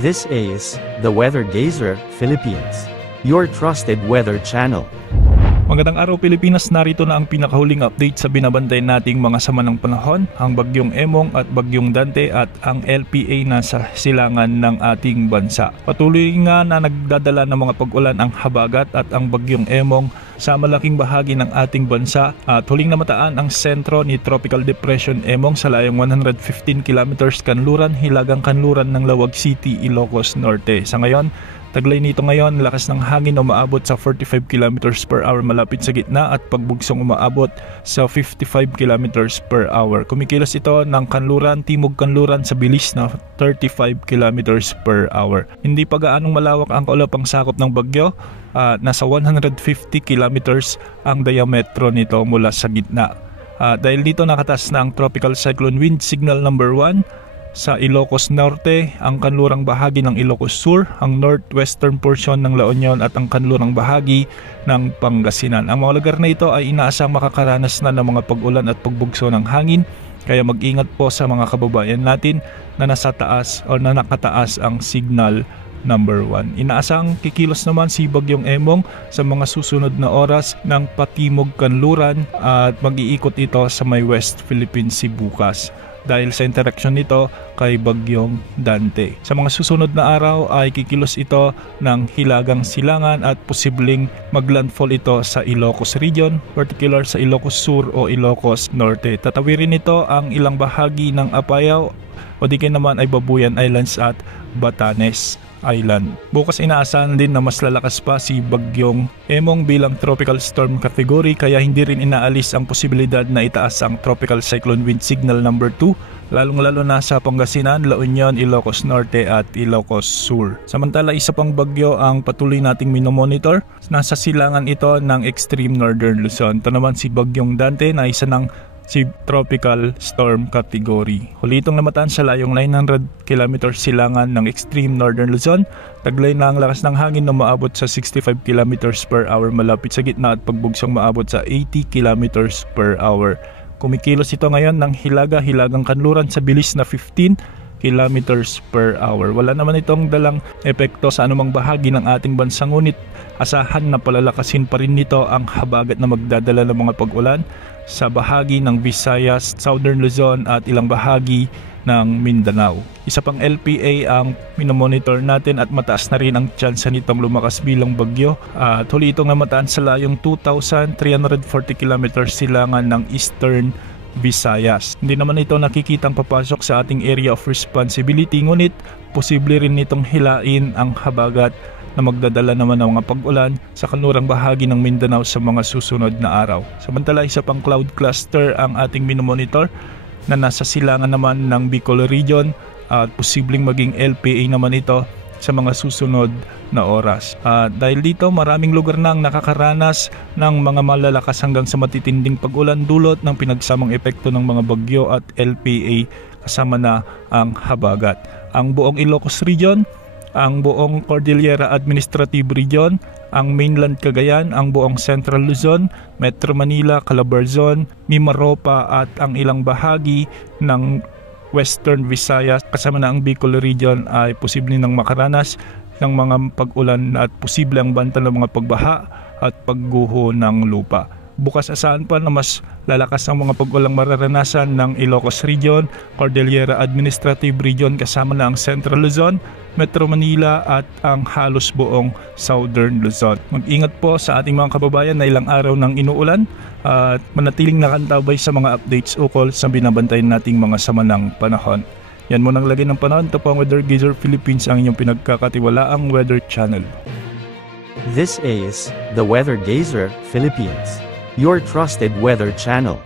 This is the Weather Gazer Philippines, your trusted weather channel. Magandang araw Pilipinas, narito na ang pinakahuling update sa binabantay nating mga sama ng panahon, ang Bagyong Emong at Bagyong Dante at ang LPA na sa silangan ng ating bansa. Patuloy nga na nagdadala ng mga pag-ulan ang habagat at ang Bagyong Emong sa malaking bahagi ng ating bansa at huling namataan ang sentro ni Tropical Depression Emong sa layong 115 kilometers kanluran, hilagang kanluran ng Lawag City, Ilocos Norte. Sa ngayon, taglay nito ngayon, lakas ng hangin umaabot sa 45 km per hour malapit sa gitna at pagbugsong umaabot sa 55 km per hour. Kumikilos ito ng kanluran, timog kanluran sa bilis na 35 km per hour. Hindi pa gaanong malawak ang kaulapang sakop ng bagyo, nasa 150 km ang diametro nito mula sa gitna. Dahil dito nakataas na ang Tropical Cyclone Wind Signal number 1 sa Ilocos Norte, ang kanlurang bahagi ng Ilocos Sur, ang northwestern portion ng La Union at ang kanlurang bahagi ng Pangasinan. Ang mga lugar na ito ay inaasang makakaranas na ng mga pag-ulan at pagbugso ng hangin, kaya mag-ingat po sa mga kababayan natin na nasa taas o na nakataas ang signal number 1. Inaasang kikilos naman si Bagyong Emong sa mga susunod na oras ng patimog kanluran at mag-iikot ito sa may West Philippine Sea bukas dahil sa interaksyon nito kay Bagyong Dante. Sa mga susunod na araw ay kikilos ito ng hilagang silangan at posibleng maglandfall ito sa Ilocos region, particular sa Ilocos Sur o Ilocos Norte. Tatawirin nito ang ilang bahagi ng Apayao o di kaya naman ay Babuyan Islands at Batanes Island. Bukas inaasahan din na mas lalakas pa si Bagyong Emong bilang tropical storm category, kaya hindi rin inaalis ang posibilidad na itaas ang Tropical Cyclone Wind Signal number 2, lalong-lalo na sa Pangasinan, La Union, Ilocos Norte at Ilocos Sur. Samantala, isa pang bagyo ang patuloy nating minomonitor. Nasa silangan ito ng extreme northern Luzon. Ito naman si Bagyong Dante na isa ng tropical storm category. Huli itong namataan sa layong 900 km silangan ng extreme northern Luzon. Taglay na ang lakas ng hangin na maabot sa 65 km per hour malapit sa gitna at pagbugsong maabot sa 80 km per hour. Kumikilos ito ngayon ng hilagang kanluran sa bilis na 15 km per hour. Wala naman itong dalang epekto sa anumang bahagi ng ating bansa, ngunit asahan na palalakasin pa rin nito ang habagat na magdadala ng mga pag-ulan sa bahagi ng Visayas, Southern Luzon at ilang bahagi ng Mindanao. Isa pang LPA ang minomonitor natin at mataas na rin ang tsansa nitong lumakas bilang bagyo. At huli itong namataan sa layong 2,340 km silangan ng Eastern Visayas. Hindi naman ito nakikitang papasok sa ating area of responsibility, ngunit posible rin nitong hilain ang habagat na magdadala naman ng mga pag-ulan sa kanlurang bahagi ng Mindanao sa mga susunod na araw. Samantala, isa pang cloud cluster ang ating minomonitor na nasa silangan naman ng Bicol region at posibleng maging LPA naman ito sa mga susunod na oras. Dahil dito, maraming lugar nang nakakaranas ng mga malalakas hanggang sa matitinding pag-ulan dulot ng pinagsamang epekto ng mga bagyo at LPA kasama na ang habagat. Ang buong Ilocos region, ang buong Cordillera Administrative Region, ang mainland Cagayan, ang buong Central Luzon, Metro Manila, Calabarzon, Mimaropa at ang ilang bahagi ng Western Visayas kasama na ang Bicol region ay posible nang makaranas ng mga pag-ulan at posible ang banta ng mga pagbaha at pagguho ng lupa. Bukas asahan pa na mas lalakas ang mga pag-ulang mararanasan ng Ilocos Region, Cordillera Administrative Region kasama na ang Central Luzon, Metro Manila at ang halos buong Southern Luzon. Mag-ingat po sa ating mga kababayan na ilang araw ng inuulan at manatiling nakantabay sa mga updates ukol sa binabantayan nating mga sama ng panahon. Yan mo nang lagay ng panahon. Ito po ang Weather Gazer Philippines, ang inyong pinagkakatiwalaang weather channel. This is the Weather Gazer Philippines, your trusted weather channel.